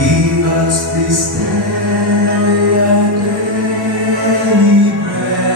Give us this day our daily bread.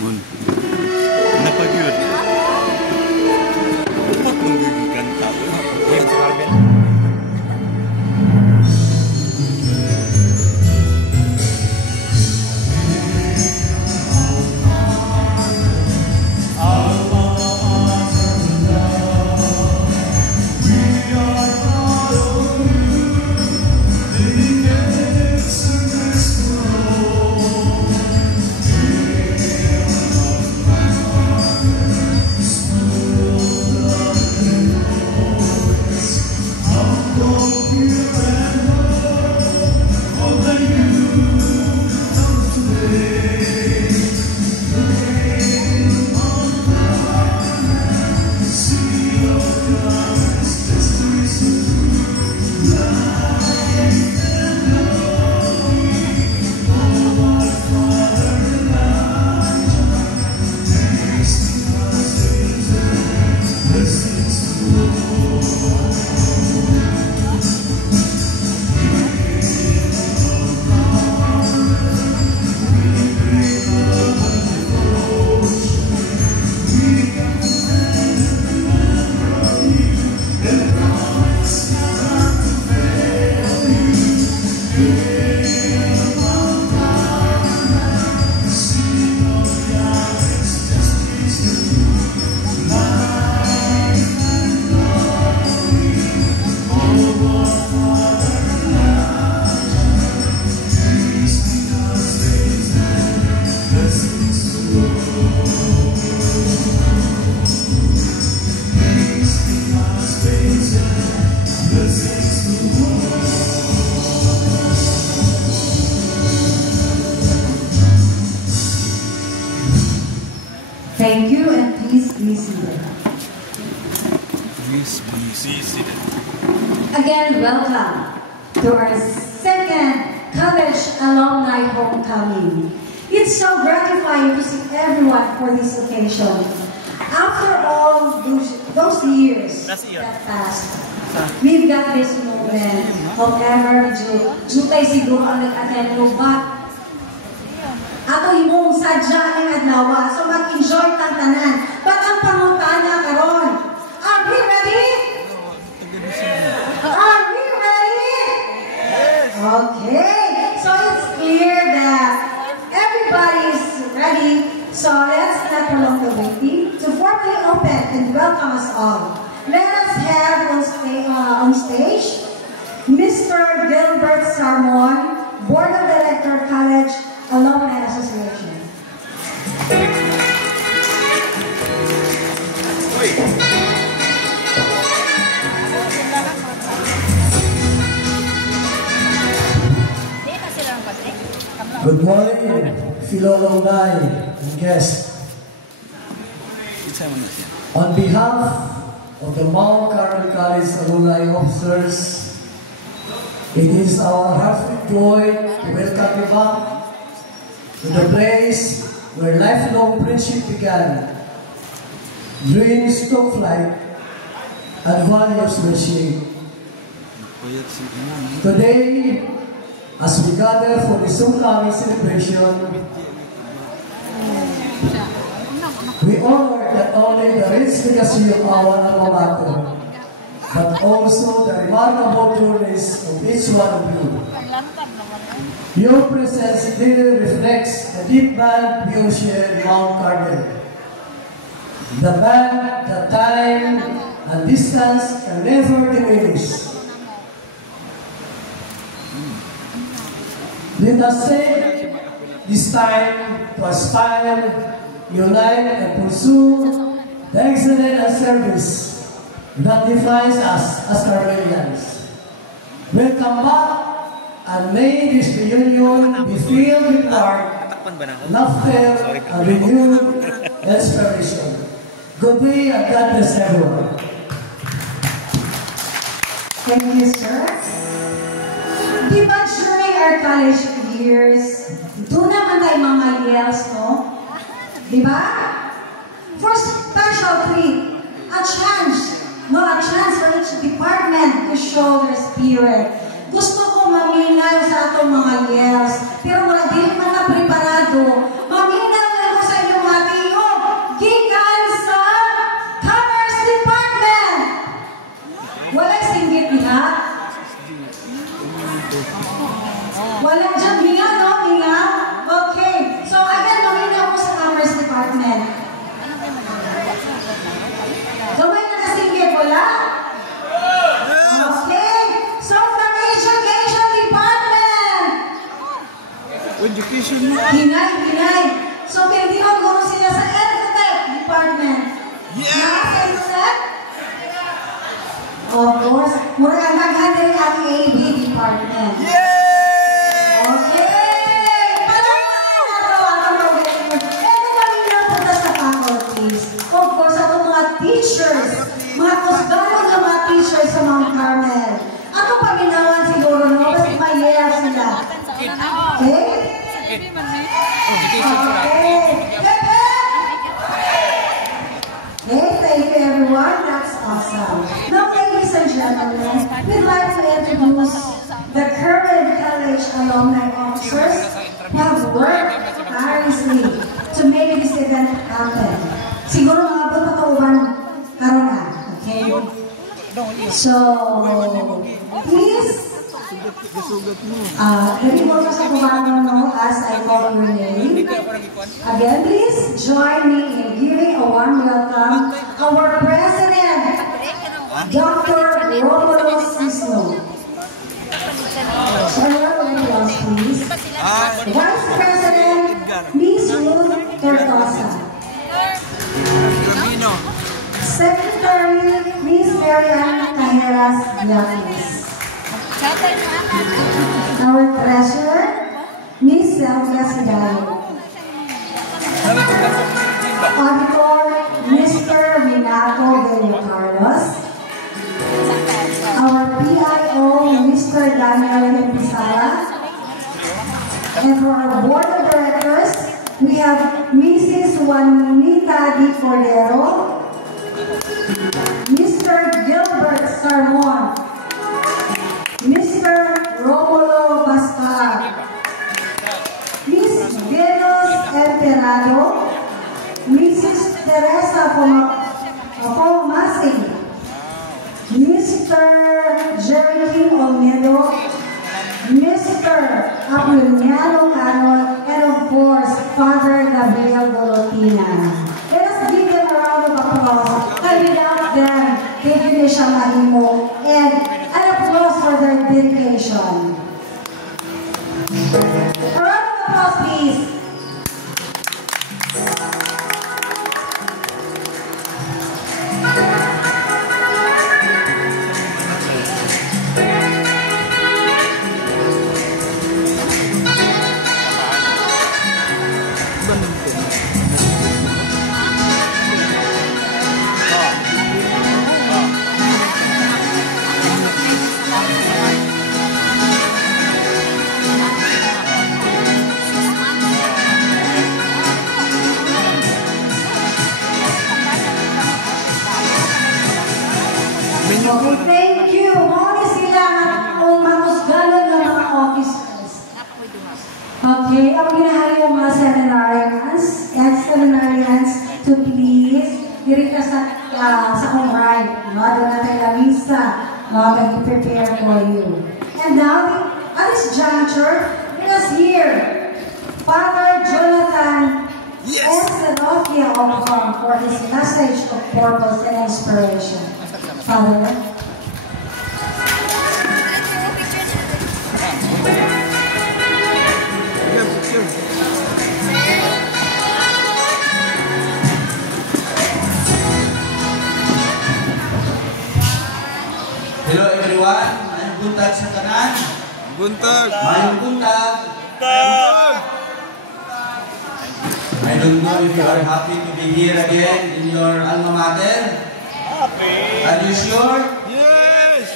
Mun. Napag-yun. Ba't mong gigigan tayo? Wait, Carmen. Thank you, and please be seated. Please be seated. Again, welcome to our second college alumni homecoming. It's so gratifying to see everyone for this occasion. After all those years that passed, we've got this moment. However, jutay siguro ang nag-attend mo, but ato imong sadya ng adlaw, so mag-enjoy tang tanan. But ang pangutana karon, are we ready? Are we ready? Yes. Okay. So it's clear that everybody is ready. So let's not prolong the waiting to formally open and welcome us all. Let us have on stage Mr. Gilbert Sarmon, Board of Director, College Alumni Association. Good morning, fellow alumni and guests. On behalf of the Mount Carmel College alumni officers, it is our heartfelt joy to welcome you back to the place where lifelong friendship began, dreams took flight, and values were shaped. Today, as we gather for this homecoming celebration, we honor not only the rich legacy of our alma mater, but also the remarkable journeys of each one of you. Your presence clearly reflects the deep bond you share in Mount Carmel. The bond, the time, and distance can never diminish. Let us take this time to aspire, unite, and pursue the excellence and service that defines us as Carmelians. Welcome back, and may this reunion be filled with warmth, laughter, and renewed inspiration. Good day, and God bless everyone. Thank you, sir. Diba during our college years, doon naman tayo mga yells, no? Diba? For special treat, a chance for each department to show their spirit. Gusto ko maminay sa atong mga yells, pero wala Wala dyan, Minga, no? Minga? Okay. So, again, mamina ako sa Commerce Department. Gamay na kasingit, wala? Okay. So, from Education Department. Education mo. Hinay. So, Pilipino guro sila sa EdTech Department. Yes! EdTech? Of course. Mura ang naghandari ang AB Department. Yay! Okay! Palamahan na ito ang magaling. Ito kami napunta sa faculties. Of course, ako mga teachers. Mga kusgano ng mga teachers sa Mount Carmel. Ako paginawan siguro, no? Basta mayaya sila. Okay? Hey, thank you everyone. That's awesome. Now, ladies and gentlemen, we'd like to introduce the current college alumni officers who have worked tirelessly to make this event happen. Siguro mga patauban karon na. Okay? So, please, very well sa kumano as I call your name. Again, please join me in giving a warm welcome our President, Dr. Romulo Sisno. Please. Vice President, Ms. Ruth Tortosa. Secretary, Ms. Marian Cajeras Llanes. Our Treasurer, Ms. Sylvia Sidayo. Auditor, Mr. Minato Delio Carlos. Our PIO, Mr. Daniel Pisara. And for our Board of Directors, we have Mrs. Juanita Di Cordero, Mr. Gilbert Sarmon, Mr. Romulo Pascal, Ms. Venus Emperado, Mrs. Teresa Fomasi, Mr. Jerry King Olmedo, Mr. Apoliniano Carol, and of course, Father Gabriel Dolotina. Let us give them a round of applause. Without them, they finish ang mahimo. And an applause for their dedication. A round of applause, please. Okay, thank you. Muna sila ang mahusgalan ng mga officers. Okay, ang ginahali yung mga seminarians, ex-seminarians, to please, dirita sa kong right. Doon natin lamisa, mag-prepare for you. And now, at this juncture, let us hear Father Jonathan S. Senofia Opham for his message of purpose and inspiration. Father. Hello everyone, mayong buntag sa tanan. Buntag. Mayong buntag. I don't know if you are happy to be here again in your alma mater. Are you sure? Yes!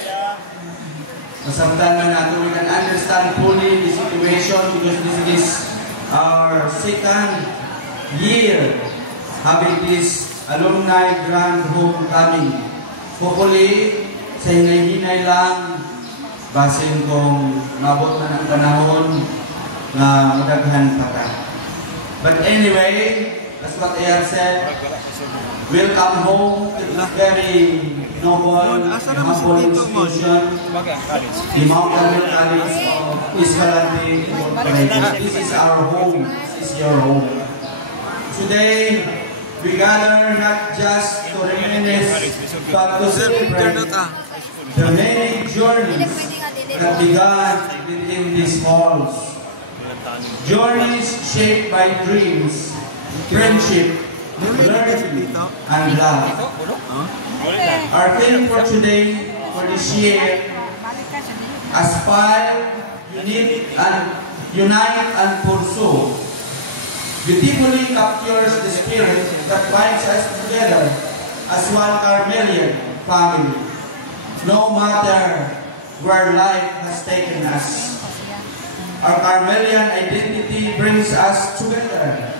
Masabtan man nato, we can understand fully the situation because this is our second year having this alumni grand homecoming. Hopefully, sa hinay-hinay lang, basin kung mabot na ng panahon na madaghan pa ka. But anyway, as what I have said, will come home to this very noble, humble institution, the Mount Carmel College of Escalante Incorporated. This is our home. This is your home. Today, we gather not just to reminisce, but to celebrate the many journeys that began within these halls. Journeys shaped by dreams, friendship, learning, and love. Our theme for today, for this year, aspire, unite, and pursue, beautifully captures the spirit that binds us together as one Carmelian family, no matter where life has taken us. Our Carmelian identity brings us together.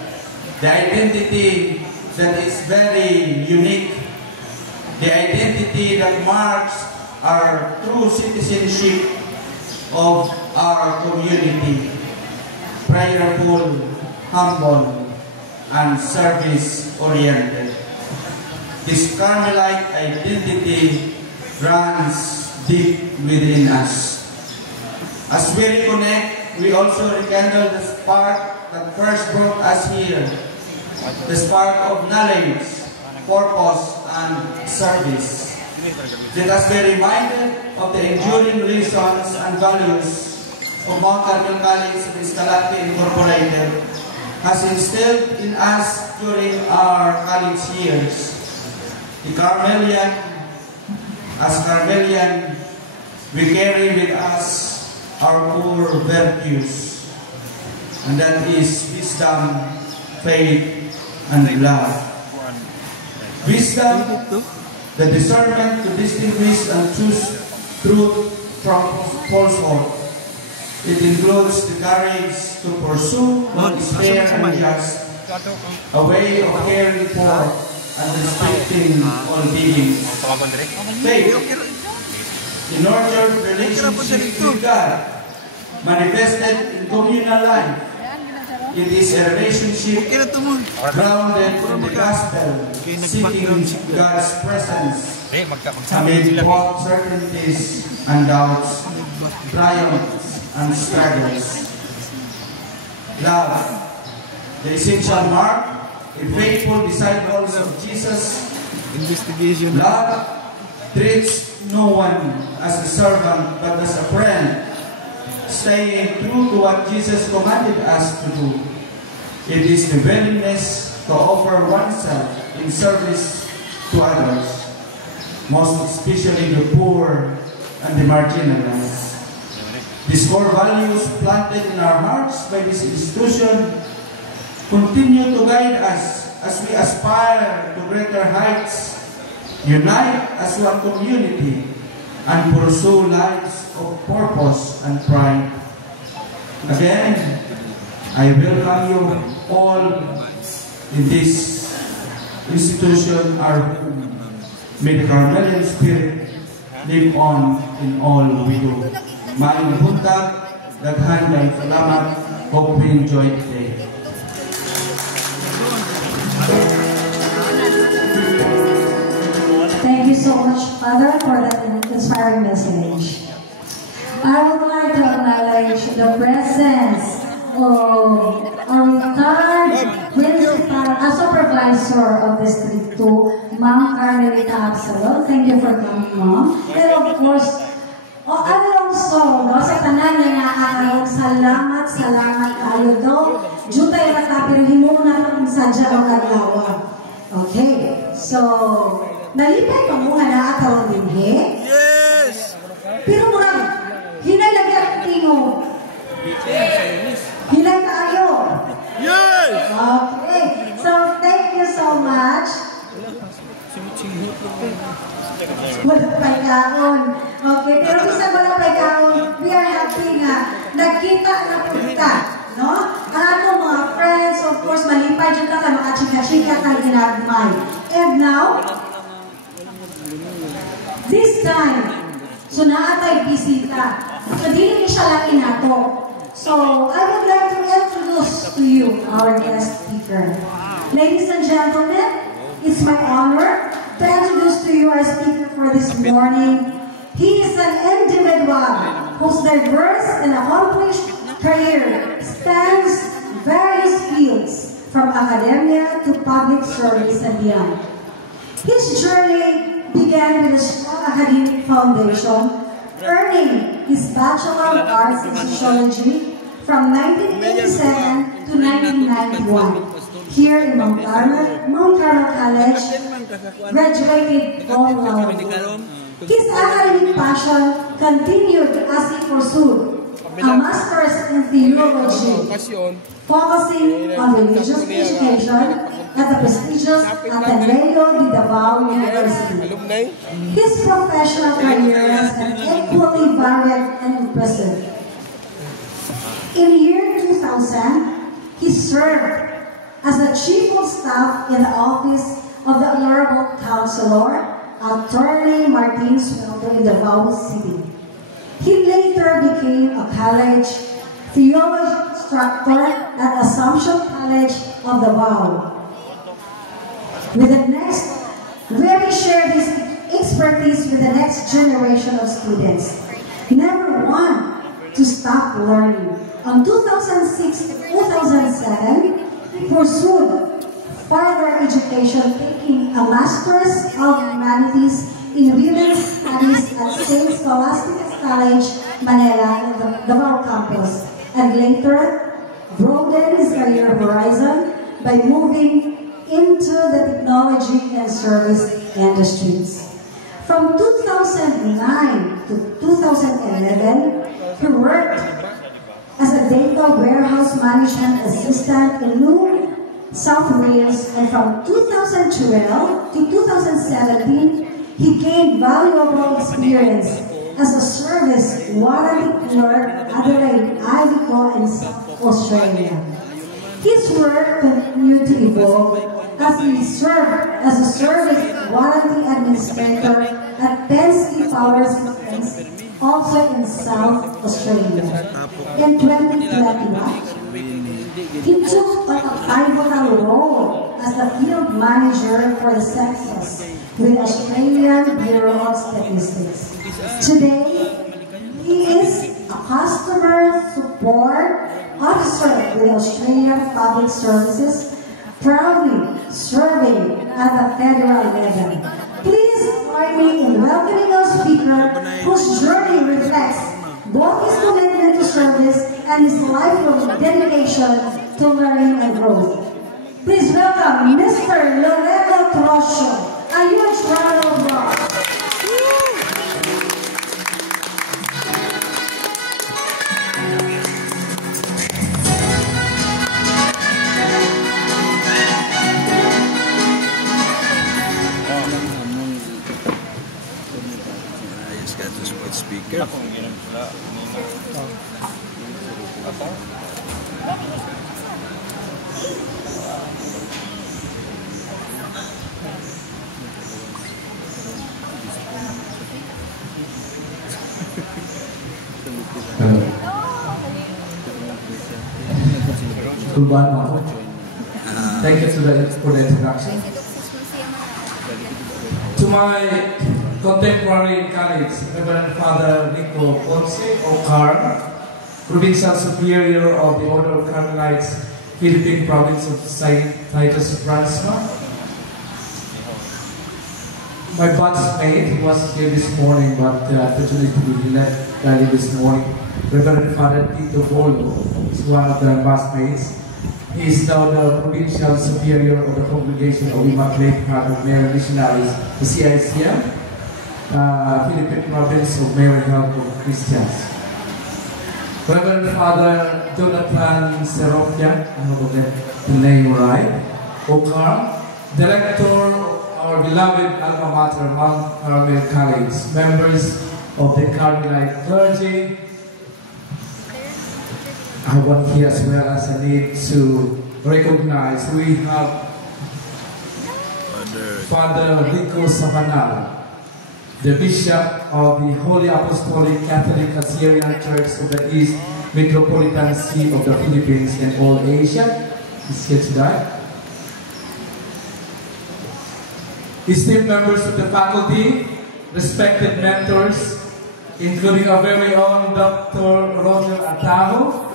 The identity that is very unique. The identity that marks our true citizenship of our community. Prayerful, humble, and service-oriented. This Carmelite identity runs deep within us. As we reconnect, we also rekindle the spark that first brought us here, the spark of knowledge, purpose, and service. Let us be reminded of the enduring reasons and values of Mount Carmel College of Escalante Incorporated has instilled in us during our college years. As Carmelian, we carry with us our core virtues, and that is wisdom, faith, and love. Wisdom, the discernment to distinguish and choose truth from falsehood. It includes the courage to pursue what is fair and just, a way of caring for and respecting all beings. Faith, in nurtured relationship with God, manifested in communal life. It is a relationship grounded in the gospel, seeking God's presence amid both certainties and doubts, triumphs and struggles. Love, the essential mark in faithful disciples of Jesus. Love treats no one as a servant but as a friend, staying true to what Jesus commanded us to do. It is the willingness to offer oneself in service to others, most especially the poor and the marginalized. These core values planted in our hearts by this institution continue to guide us as we aspire to greater heights, unite as one community, and pursue lives of purpose and pride. Again, I welcome you all in this institution, our home. May the Carmelian spirit live on in all we do. Maayong buntag, daghan kayong salamat. Hope we enjoy today. Thank you so much, Father, for that inspiring message. I would like to acknowledge the presence of our retired principal, supervisor of District 2, Ma'am Carmelita Absalom. Thank you for coming, Ma'am. And of course, also, no, sa tanan niya nga araw, salamat kayo do. Jutay na pero himuna na kung sadya ang adlaw. Okay, so, nalipay pa muna na ataw din, he? Yes! Pero murag, hinay lagi ang tingog. Hinay kaayo. Yes! Okay, so thank you so much. Walang pagkaon. Okay, pero isang walang pagkaon, we are happy nga. Nagkita na punta, no? Ang atong mga friends, of course, malipay dyan ka, makachika-chika tayo ginagmay. And now, this time, so naatay bisita. So dili siya lang inato. So I would like to introduce to you our guest speaker. Ladies and gentlemen, it's my honor to introduce to you our speaker for this morning. He is an individual whose diverse and accomplished career spans various fields, from academia to public service and beyond. His journey began with a strong academic foundation, earning his Bachelor of Arts in Sociology from 1987 to 1991 here in Mount Carmel College, graduated cum laude. His academic passion continued as he pursued a master's in theology, focusing on religious education at the prestigious Ateneo de Davao University. His professional career has been equally varied and impressive. In the year 2000, he served as the Chief of Staff in the Office of the Honorable Counselor, Attorney Martin Sueldo in Davao City. He later became a college theology instructor at Assumption College of Davao. Where he shared his expertise with the next generation of students. Never one to stop learning. In 2006 to 2007, he pursued further education, taking a Master's of Humanities in Women's Studies at St. Scholastica's College, Manila, in the Davao campus, and later broadened his career horizon by moving into the technology and service industries. From 2009 to 2011, he worked as a data warehouse management assistant in New South Wales, and from 2012 to 2017, he gained valuable experience as a service warranty clerk at Adelaide Ivico in South Australia. His work continued to evolve as he served as a service warranty administrator at Penske Power Systems, also in South Australia. In 2021, he took a pivotal role as the field manager for the census with the Australian Bureau of Statistics. Today, he is a customer support officer with Australian Public Services, proudly serving at the federal level. Please join me in welcoming our speaker, whose journey reflects both his commitment to service and his lifelong dedication to learning and growth. Please welcome Mr. Loreto Trosio. A huge round of applause. Speaker. Thank you for the introduction. To my contemporary colleagues, Reverend Father Nico Ponce Ocar, Provincial Superior of the Order of Carmelites, Philippine Province of St. Titus Bransma. My batchmate, who was here this morning but fortunately he left early this morning, Reverend Father Tito Bolo, is one of the batchmates. He is now the Provincial Superior of the Congregation of Immaculate Heart of Mary Missionaries, the CICM, Philippine Province of Mary Help of Christians. Reverend Father Jonathan Serofia, I hope I get the name right, Okar, Director of our beloved alma mater, Mount Carmel College, members of the Carmelite clergy. I want here as well as I need to recognize we have Father Rico Sabanal, the Bishop of the Holy Apostolic Catholic Assyrian Church of the East Metropolitan See of the Philippines and all Asia. He's here today. esteemed members of the faculty, respected mentors, including our very own Dr. Roger Atajo,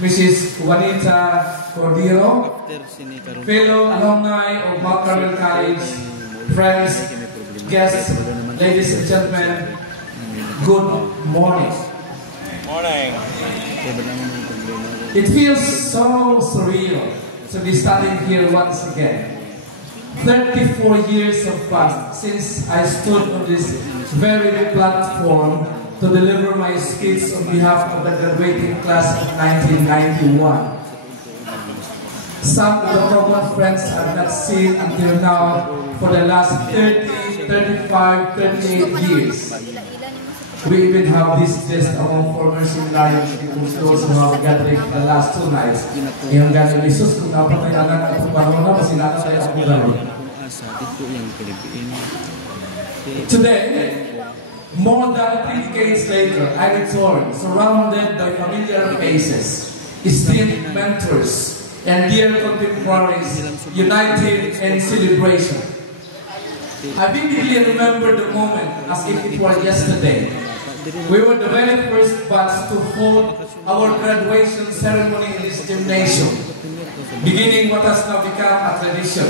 Mrs. Juanita Cordero, fellow alumni of Mount Carmel College, friends, guests, ladies and gentlemen, good morning. Morning. It feels so surreal to be standing here once again. 34 years have passed since I stood on this very platform to deliver my speech on behalf of the graduating class of 1991. Some of the common friends I've not seen until now for the last 30, 35, 38 years. We even have this list among former seminarian students, those who have gathering the last 2 nights. Yung galing Jesus, kung dapat ay anak at panahon na, masinata tayo ang galing. Today, more than 3 decades later, I return, surrounded by familiar faces, esteemed mentors, and dear contemporaries, united in celebration. I vividly remember the moment as if it were yesterday. We were the very first batch to hold our graduation ceremony in this gymnasium, beginning what has now become a tradition.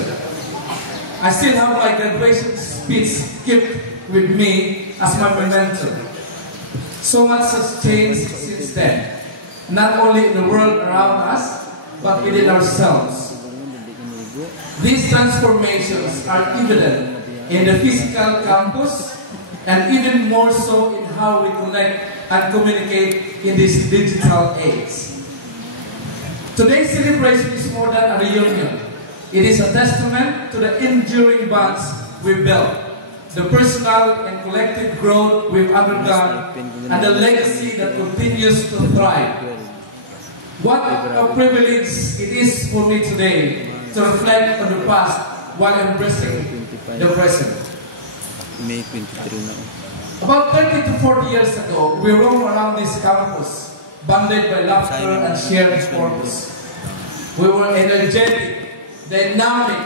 I still have my graduation speech kept with me as my memento. So much has changed since then, not only in the world around us, but within ourselves. These transformations are evident in the physical campus, and even more so in how we connect and communicate in this digital age. Today's celebration is more than a reunion. It is a testament to the enduring bonds we built, the personal and collective growth we've undergone, and the legacy that continues to thrive. What a privilege it is for me today to reflect on the past while embracing the present. About 30 to 40 years ago, we roamed around this campus, bonded by laughter and shared purpose. We were energetic, dynamic,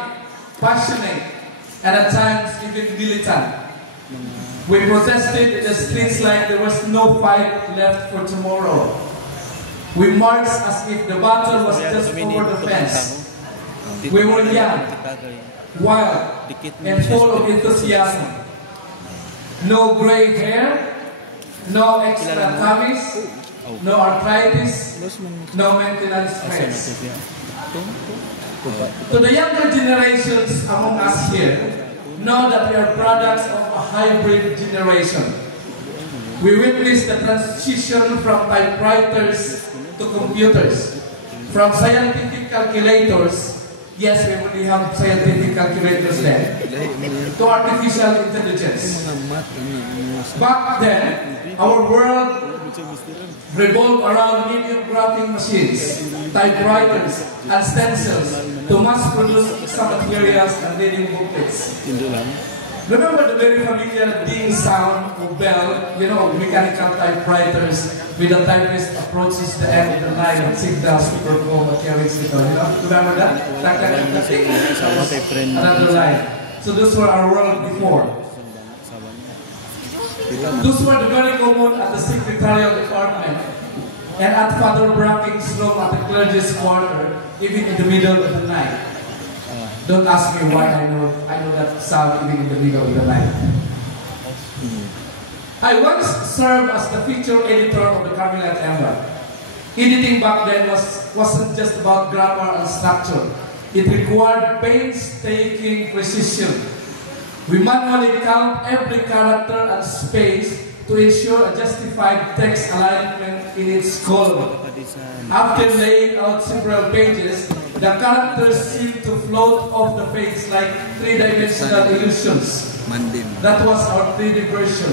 passionate, and at times even militant. We protested in the streets like there was no fight left for tomorrow. We marched as if the battle was just over the fence. We were young, wild, and full of enthusiasm. No gray hair, no extra tummies, no arthritis, no maintenance stress. To the younger generations among us here, know that we are products of a hybrid generation. We witnessed the transition from typewriters to computers, from scientific calculators, yes, we only have scientific calculators there, to artificial intelligence. Back then, our world revolved around medium graphing machines, typewriters, and stencils to mass-produce some materials and reading booklets. Remember the very familiar ding sound of bell, you know, mechanical typewriters with the typist approaches the end of the line and signals to perform a carrying signal, you know? Remember that? Another line. So those were our world before. Those were the very common at the secretarial department and at Father Bracking's room at the clergy's quarter, even in the middle of the night. Don't ask me why I know that sound even in the middle of the night. I once served as the feature editor of the Carmelite Ember. Editing back then wasn't just about grammar and structure. It required painstaking precision. We manually count every character and space to ensure a justified text alignment in its column. After laying out several pages, the characters seem to float off the page like three-dimensional illusions. That was our 3D version.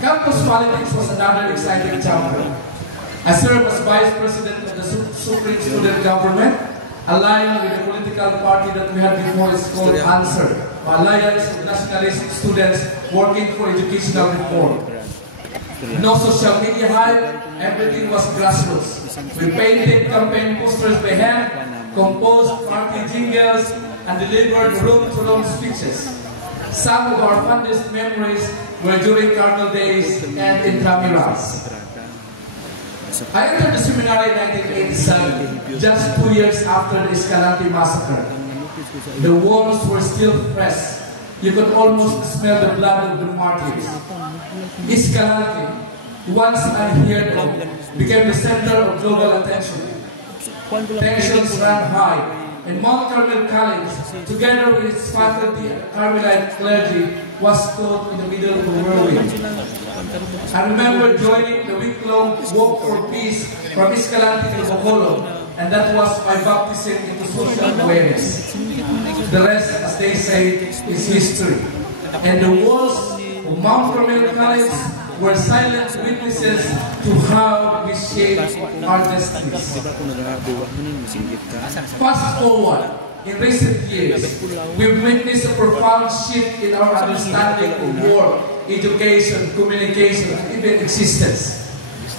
Campus politics was another exciting chapter. I served as Vice President of the Supreme Student Government, aligned with the political party that we had before. It's called ANSWER, Alliance of Nationalist Students Working for Educational Reform. No social media hype, everything was grassroots. We painted campaign posters by hand, composed party jingles, and delivered room-to-room speeches. Some of our fondest memories were during Cardinal days and in Camiras. I entered the seminary in 1987, just 2 years after the Escalante massacre. The walls were still fresh. You could almost smell the blood of the martyrs. Escalante, once unheard of, became the center of global attention. Tensions ran high, and Mount Carmel College, together with its faculty and Carmelite clergy, was caught in the middle of a whirlwind. I remember joining the week-long Walk for Peace from Escalante to Bacolod, and that was my baptism into social awareness. The rest, as they say, is history. And the walls of Mount Carmel College were silent witnesses to how we shape our destinies. Fast forward, in recent years, we've witnessed a profound shift in our understanding of war, education, communication, and even existence.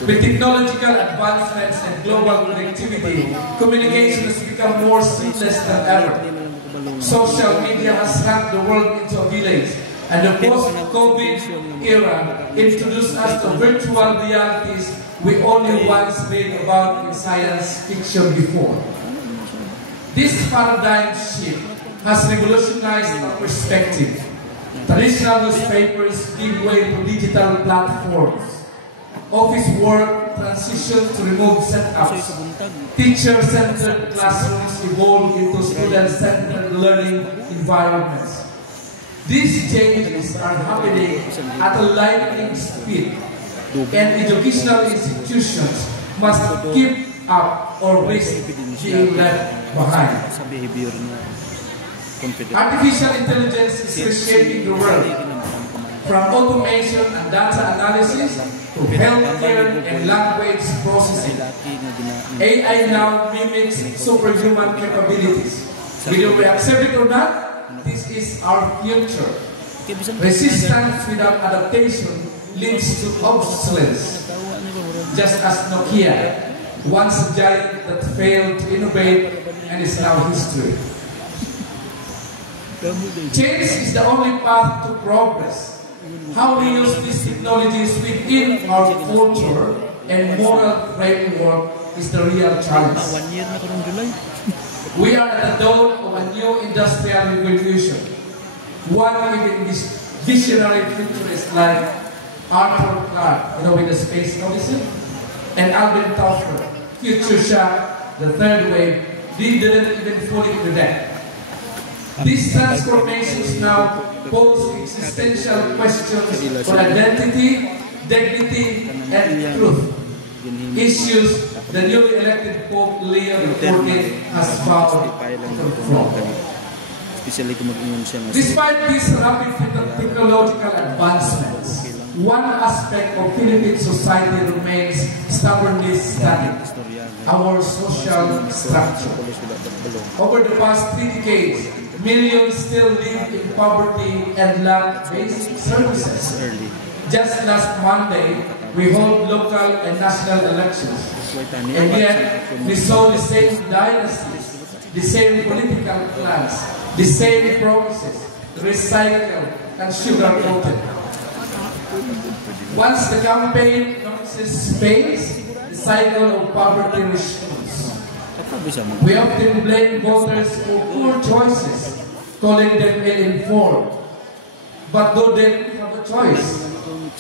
With technological advancements and global connectivity, communication has become more seamless than ever. Social media has shrunk the world into a village, and the post-COVID era introduced us to virtual realities we only once read about in science fiction before. This paradigm shift has revolutionized our perspective. Traditional newspapers give way to digital platforms. Office work transitioned to remote setups. Teacher-centered classrooms evolved into student-centered learning environments. These changes are happening at a lightning speed, and educational institutions must keep up or risk being left behind. Artificial intelligence is reshaping the world, from automation and data analysis to healthcare and language processing. AI now mimics superhuman capabilities. Whether we accept it or not, this is our future. Resistance without adaptation leads to obsolescence. Just as Nokia, once a giant that failed to innovate and is now history. Change is the only path to progress. How we use these technologies within our culture and moral framework is the real challenge. We are at the dawn of a new industrial revolution. One even visionary futurists like Arthur Clarke, with the Space Odyssey, and Alvin Toffler, Future Shock, the third wave, they didn't even fully predict. These transformations now pose existential questions for identity, dignity, and truth. Issues the newly elected Pope Leo XIV has vowed to confront. Despite these rapid technological advancements, one aspect of Philippine society remains stubbornly static: our social structure. Over the past 3 decades, millions still live in poverty and lack basic services. Just last Monday, we hold local and national elections. And yet, we saw the same dynasties, the same political plans, the same promises, recycled and sugar-coated. Once the campaign notices fails, the cycle of poverty resumes. We often blame voters for poor choices, calling them ill-informed. But do they have a choice?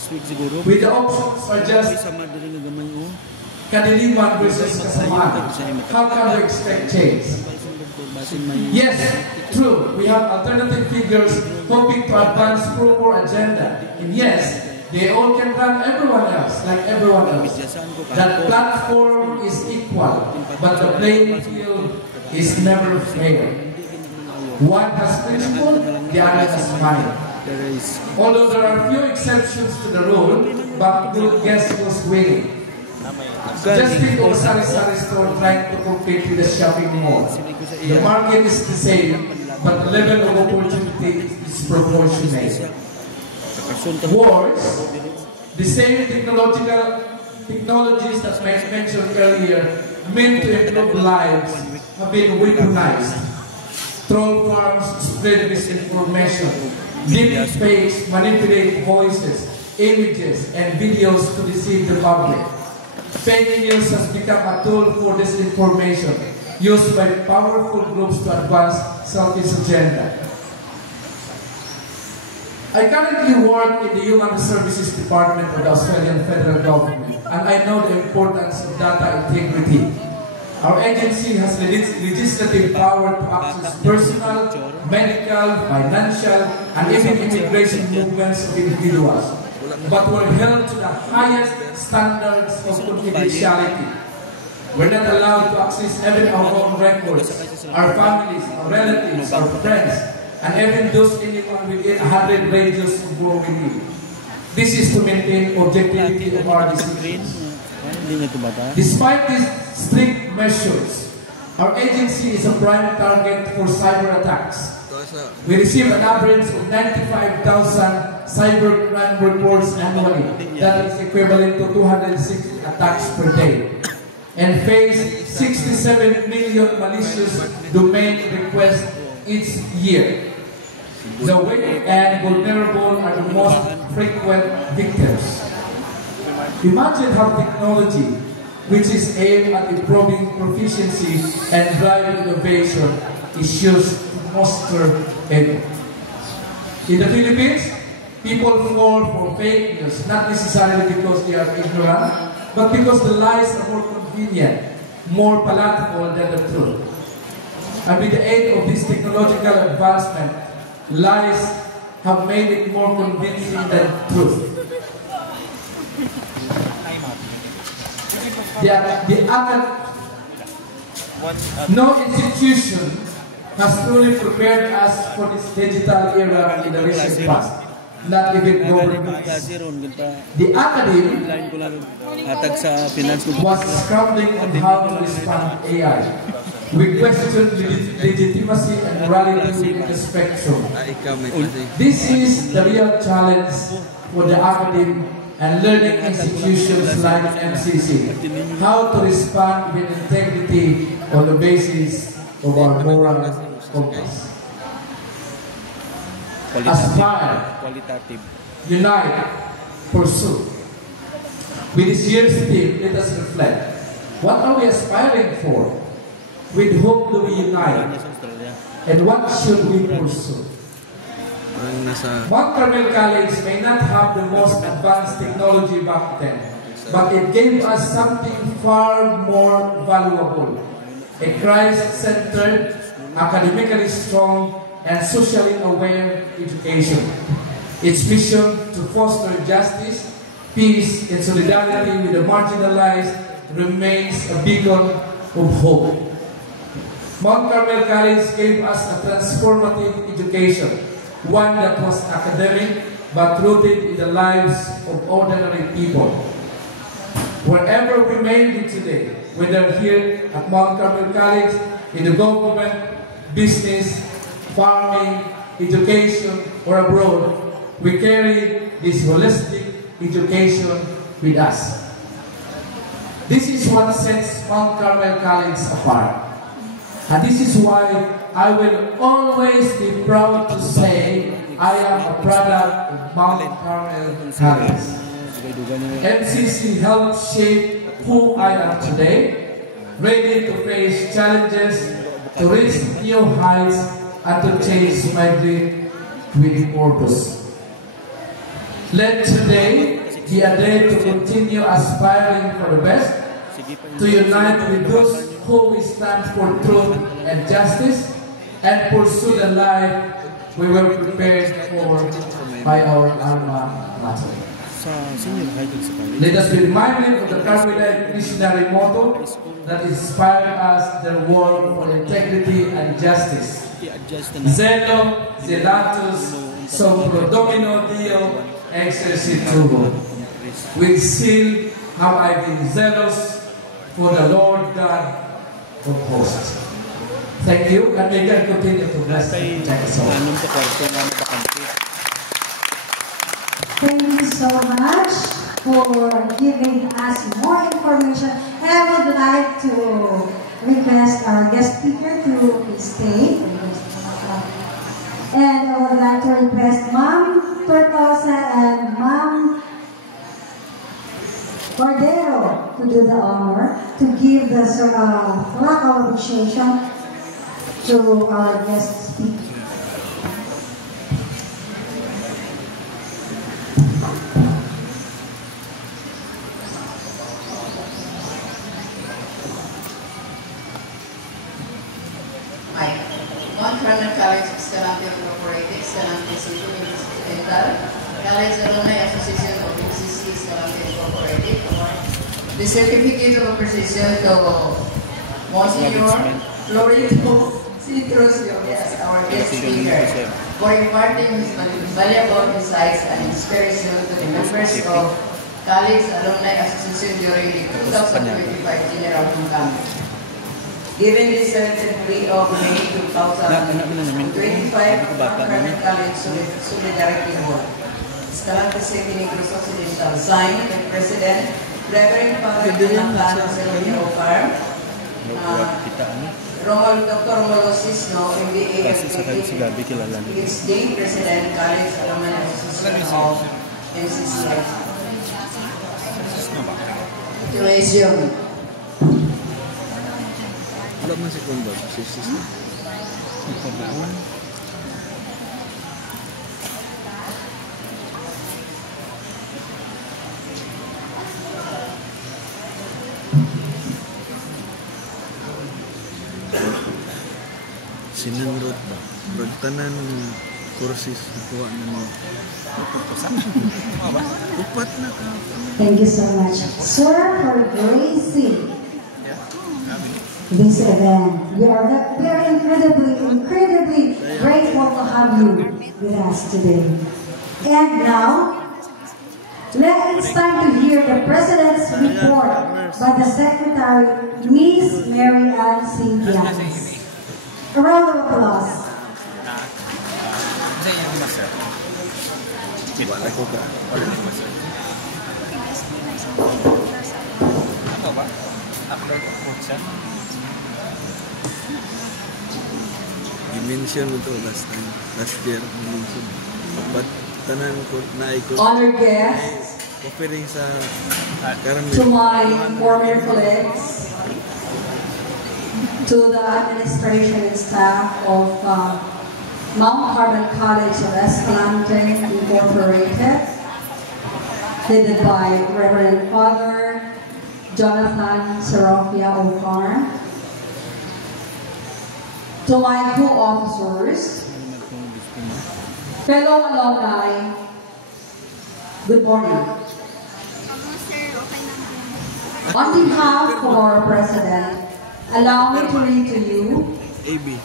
With the options are just kadiliman versus kasamaan. How can we expect change? Yes, true, we have alternative figures hoping to advance pro-poor agenda. And yes, they all can run everyone else, like everyone else. That platform is equal, but the playing field is never fair. One has principle, the other has money. Although there are few exceptions to the rule, but good guess who's winning. Just think of a sari-sari store trying to compete with a shopping mall. The market is the same, but the level of opportunity is proportionate. Wars, the same technologies that I mentioned earlier, meant to improve lives have been weaponized. Troll farms spread misinformation, deepfakes manipulate voices, images, and videos to deceive the public. Fake news has become a tool for disinformation, used by powerful groups to advance selfish agenda. I currently work in the Human Services Department of the Australian Federal Government, and I know the importance of data integrity. Our agency has legislative power to access personal, medical, financial, and even immigration movements of individuals, but we're held to the highest standards of confidentiality. We're not allowed to access even our own records, our families, our relatives, our friends, and even those anyone within 100 radius of where we live. This is to maintain objectivity of our decisions. Despite these strict measures, our agency is a prime target for cyber attacks. We receive an average of 95,000 cybercrime reports annually. That is equivalent to 260 attacks per day. And face 67 million malicious domain requests each year. The weak and vulnerable are the most frequent victims. Imagine how technology, which is aimed at improving proficiency and driving innovation, is used to foster evil. In the Philippines, people fall for fake news, not necessarily because they are ignorant, but because the lies are more convenient, more palatable than the truth. And with the aid of this technological advancement, lies have made it more convincing than truth. No institution has truly prepared us for this digital era in the recent past. Not even governments. The academy was scrambling on how to respond to AI. We question legitimacy and morality within the spectrum. This is the real challenge for the academy and learning institutions like MCC. How to respond with integrity on the basis of our moral compass. Aspire, unite, pursue. With this year's theme, let us reflect. What are we aspiring for? With whom do we unite? And what should we pursue? Mount Carmel College may not have the most advanced technology back then, but it gave us something far more valuable. A Christ-centered, academically strong, and socially aware education. Its mission to foster justice, peace, and solidarity with the marginalized remains a beacon of hope. Mount Carmel College gave us a transformative education, one that was academic but rooted in the lives of ordinary people. Wherever we may be today, whether here at Mount Carmel College, in the government, business, farming, education, or abroad, we carry this holistic education with us. This is what sets Mount Carmel College apart. And this is why I will always be proud to say I am a product of Mount Carmel College. MCC helped shape who I am today, ready to face challenges, to reach new heights, and to change my dream with purpose. Let today be a day to continue aspiring for the best, to unite with those who we stand for truth and justice, and pursue the life we were prepared for by our alma mater. Let us be reminded of the Carmelite missionary motto that inspired us their work for integrity and justice. Zelo, zelatus, sopro domino Dio, exercituo. With zeal have I been zealous for the Lord God of hosts. Thank you, and may God continue to bless you. Thank you so much for giving us more information. I would like to request our guest speaker to please stay. And I would like to request Ma'am Tortosa and Ma'am Cordero to do the honor to give the flag of appreciation to our guest speaker. Mount Carmel College Escalante Incorporated, Escalante City, Occidental, College Alumni Association of UCC Escalante Incorporated, the certificate of appreciation to Monsignor Florito Citrusio as our guest speaker for imparting his valuable insights and inspiration to the members of College Alumni Association during the 2025 General Homecoming. Given the 7th of May 2025, Carmel College Solidarity Hall, Escalante City, Negros Occidental, signed by President Reverend Father Jonathan Sergio Farm, Dr. Romulo Cisno, MBA, PhD, President, College Alumni Association of MCCI. Congratulations. Wala man si Kondo, si Sister. Sinunod ba? Pagtanan courses nakuha na mo. Upat na ka. Thank you so much, sir, for gracing this event. We are very incredibly grateful to have you with us today. And now, it's time to hear the President's report by the Secretary, Ms. Mary Ann Cynthia. A round of applause. I-mention mo ito last year, i-mention. But tanan ko na ikot. Honored guests, Offering sa Carmel. to my former colleagues, to the administration and staff of Mount Carmel College of Escalante Incorporated, headed by Reverend Father Jonathan Serofia O'Carr, to my co-officers, fellow alumni, good morning. On behalf of our President, allow me to read to you AB.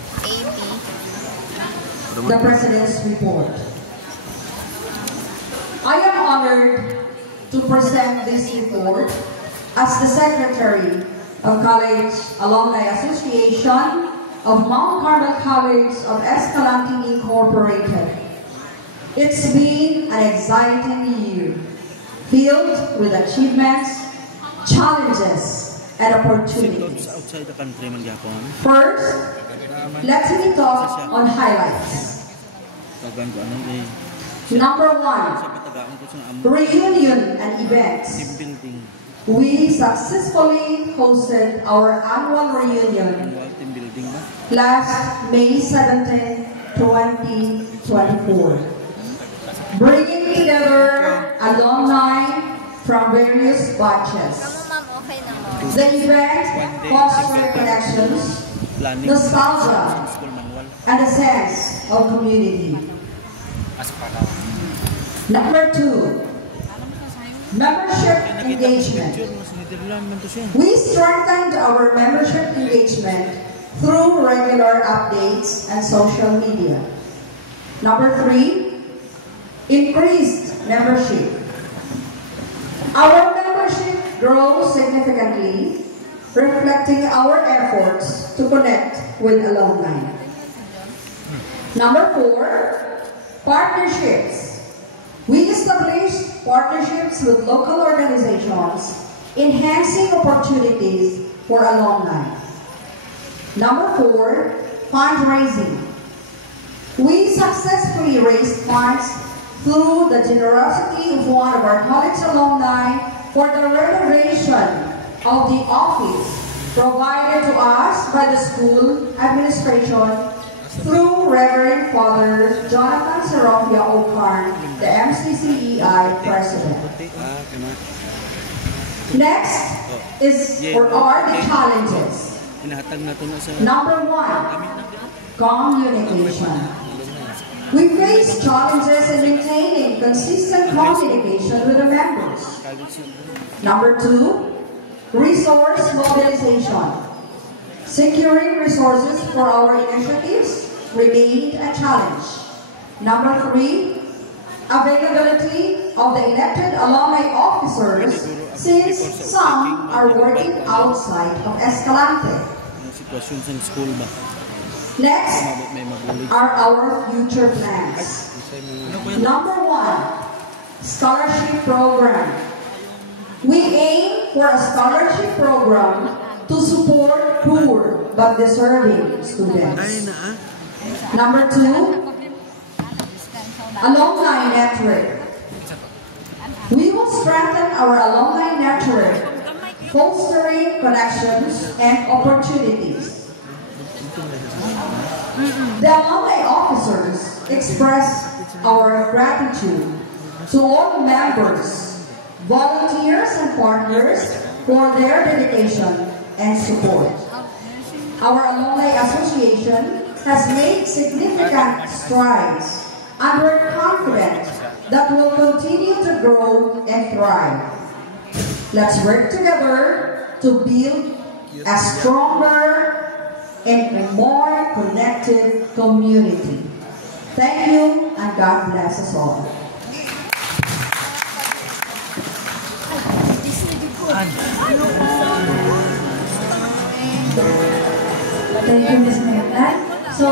the President's report. I am honored to present this report as the Secretary of College Alumni Association of Mount Carmel College of Escalante Incorporated. It's been an exciting year, filled with achievements, challenges, and opportunities. Outside the country man gyapon. First, let me talk on highlights. Tagan ko anong Number one, sa patagaan ko sa reunion and events. team building. We successfully hosted our annual reunion Team building ba? last May 17, 2024, bringing together alumni from various batches. The event fostered connections, Planning. nostalgia, School manual. and a sense of community. Number two, membership engagement. Mas Netherlands man to siya. We strengthened our membership engagement through regular updates and social media. Number three, increased membership. Our membership grows significantly, reflecting our efforts to connect with alumni. Number four, partnerships. We established partnerships with local organizations enhancing opportunities for alumni. Number 4, fundraising. We successfully raised funds through the generosity of one of our college alumni for the renovation of the office provided to us by the school administration through Reverend Father Jonathan Serofia Ocarn, the MCCEI President. Next are the challenges. Number 1, communication. We face challenges in maintaining consistent communication with the members. Number 2, resource mobilization. Securing resources for our initiatives remained a challenge. Number 3, availability of the elected alumni officers, since some are working outside of Escalante. Next are our future plans. Number 1, scholarship program. We aim for a scholarship program to support poor but deserving students. Number 2, alumni network. We will strengthen our alumni network, fostering connections and opportunities. The alumni officers express our gratitude to all members, volunteers, and partners for their dedication and support. Our Alumni Association has made significant strides, and we're confident that we'll continue to grow and thrive. Let's work together to build a stronger and a more connected community. Thank you, and God bless us all. Thank you, Ms. Mehmet. So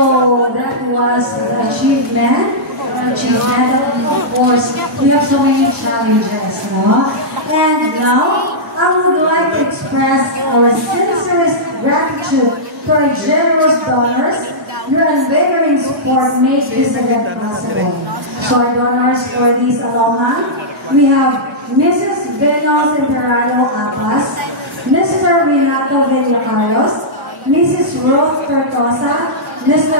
that was the achievement. And of course, we have so many challenges, no? And now, I would like to express our sincerest gratitude to our generous donors. Your unwavering support makes this event possible. So our donors for these alumni, we have Mrs. Venos Emperado Apas, Mr. Renato Villacarlos, Mrs. Ruth Tortosa, Mr.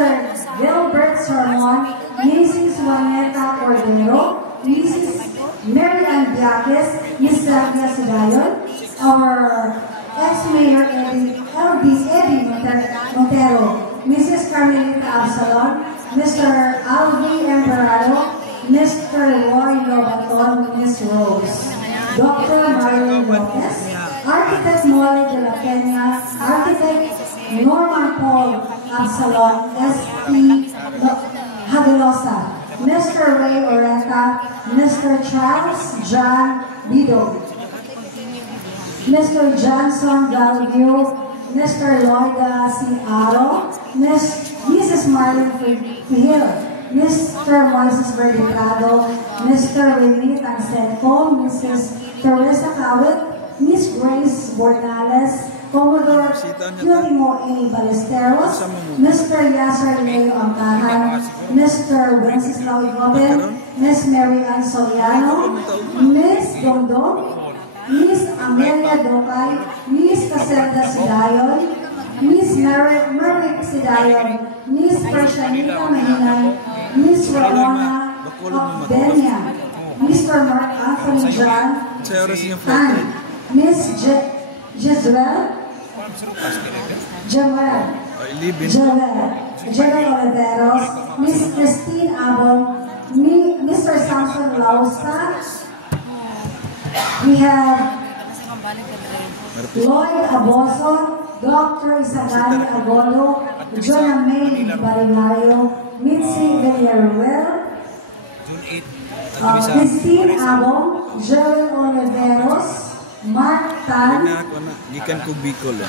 Gilbert Sermon, Mrs. Juaneta Cordero, Mrs. Mary Ann Biaques, Ms. Sylvia Sudayon, our ex-mayor Eddie Montero, Mrs. Carmelita Absalon, Mr. Alvi Emperado, Mr. Roy Lobaton, Ms. Rose, Dr. Marlon Lopez, Architect Molly de la Peña, Architect Norman Paul Absalon, S.P. Hadelosa, Mr. Ray Orenta, Mr. Charles John Bido, Mr. Johnson Galvio, Mr. Lloyda Ciaro, Mrs. Marlon Fihil, Mr. Moises Verdicado, Mr. Rene Tansenko, Mrs. Teresa Kawit, Miss Grace Bornales, Commodore Julimo A. Ballesteros, Mr. Yasser Leo Amtahan, Mr. Wenceslao Igoben, Miss Mary Ann Soliano, Miss Dongdong, Miss Amelia Dokay, Miss Caselda Sidayon, Miss Merrick Sidayon, Miss Pershanita Mahinay, Miss Ramona Benya, Mr. Mark Anthony John, and Miss Joel Oliveros, Miss Christine Abon, Mr. Samson Lausa. We have Lloyd Aboso, Dr. Isagani Agolo, Jonah May Balimario, Mitzi Villaruel, Christine Abon, Joel Oliveros, Mark Tan, Gikan ko Bicol.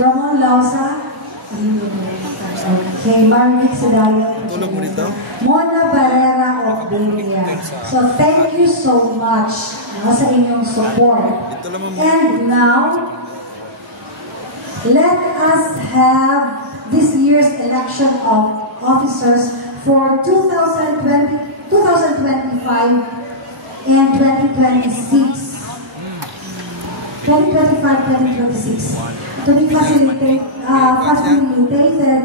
Ramon Lausa, Okay, Marvick Sedayo. Tulog mo dito? Mona Barrera of Belia. So thank you so much sa inyong support. Ito lang mo. And now, let us have this year's election of officers for 2025 and 2026. 2025-2026 to be facilitated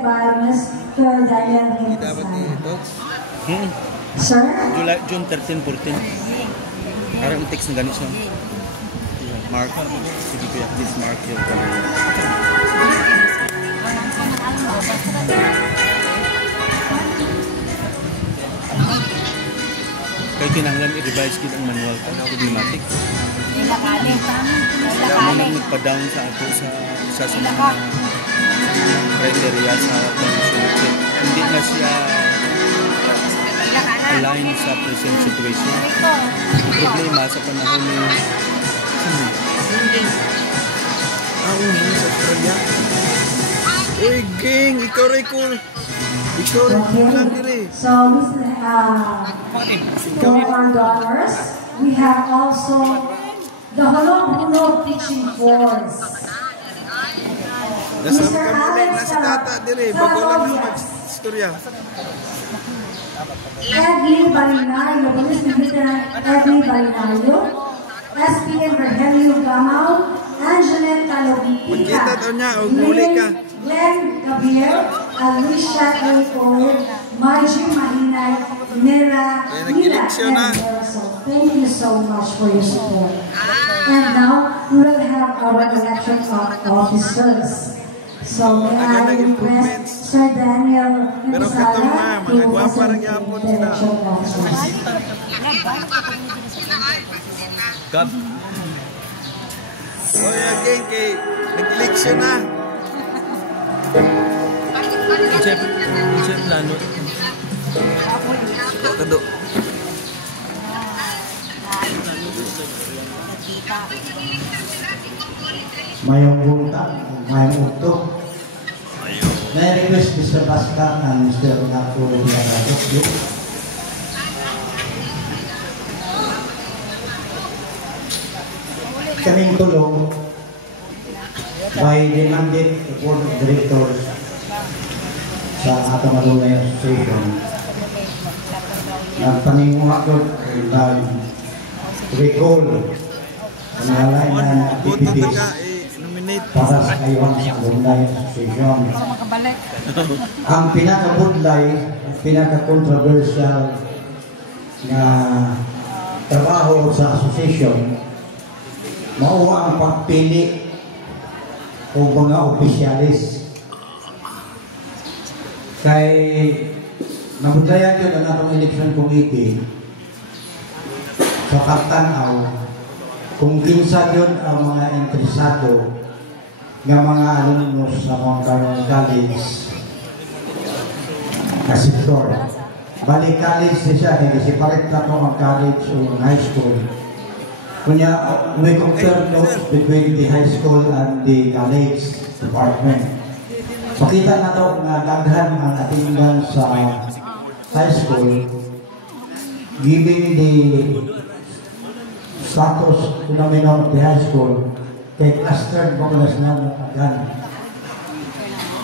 by Mr. Daniel Hintesay. Sir? June 13, 14. Parang text na ganito. Mark. Sige kuya, please mark your calendar. Kaya kinahanglan i-revise kita ang manual ko. Problematic. Kailangan nagpa-down sa ako sa isa sa mga criteria sa condition check. Hindi na siya align sa present situation. Problema sa panahon ni Sa Australia. Uy, gang! Ikaw rin ko. Ikaw rin ko lang diri. So, for our daughters, we have also the Hulog Teaching Force. Nasa Mr. ka muli, Alex nasa tata diri. Bago lang ang mag-istorya. Edley Balinayo, Police Lieutenant Edley Balinayo, SPM Virgelio Gamao, Anjanette Talobita, Magkita daw niya, o muli ka. Glenn Gabriel, Alicia A. Cole, Margie Mahinay, Nera, Kaya Mila, nag-eleksyon na. and Verso. Thank you so much for your support. And now, we will have our election of officers. So, may I request Sir Daniel Pero katong na, Hintesay mga to gwapa rin present yapon the sila. election of officers. Gab. O yan, gang, kay nag-eleksyon na. Chef plano. Kado. Mayong buntag, mayong utok. Na-request Mr. Pascal and Mr. Nato Lagos. Kaming tulong by the mandate of Board of Directors sa atong Alumni Association. Nagpaninguha ko nag-recall ang nalay na Buto na activities ka, nominate. para sa kayon sa Alumni Association. Ang pinakabudlay, ang pinaka-controversial na trabaho sa association, mauwa ang pagpili o mga opisyalis. Kay nabudlayan yun ang atong election committee sa pagtanaw kung kinsa yun ang mga interesado ng mga alumnos sa mga college na sektor. Balik college siya, kaya separate na po ang college o high school. Kunya, we compare notes between the high school and the college department. Makita na ito nga daghan ang attendance sa high school giving the status phenomenon of the high school kay clustered bakulas na agad.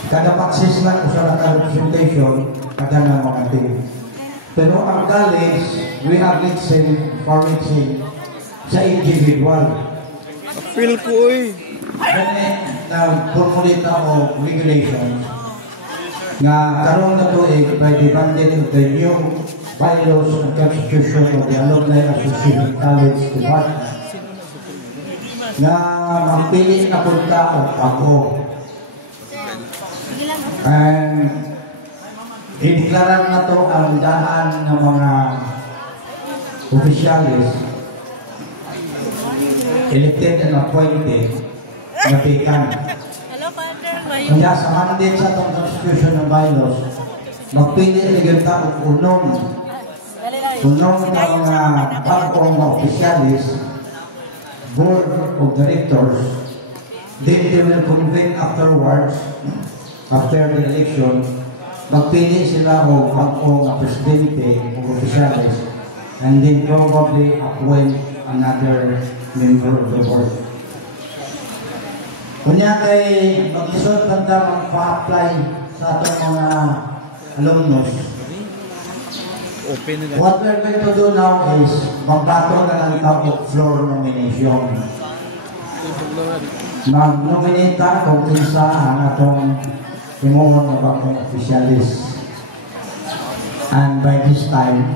Kada paksis lang ko sa representation, agad na mga team. Pero ang college, we are reaching sa individual. Feel ko eh. Kani na formulita o regulations na karon na to by the mandate of the new bylaws and constitution of the Alumni Association College Department na magpili na punta ako. And dideklaran na to ang daan ng mga opisyalis elected and appointed na vacant. Kaya sa mandate sa itong constitution ng bylaws, magpili rin taong unong na mga bagong mga opisyalis, board of directors, then they will convene afterwards after the election, magpili sila o ang presidente o opisyalis, and then probably appoint another member of the board. Kunya kay mag-isod kanta magpa-apply sa atong mga alumnus. Open na lang. What we're going to do now is magbato na lang ito of floor nomination. Mag-nominate ta kung kinsa ang atong imuhon na bagong officialist. And by this time,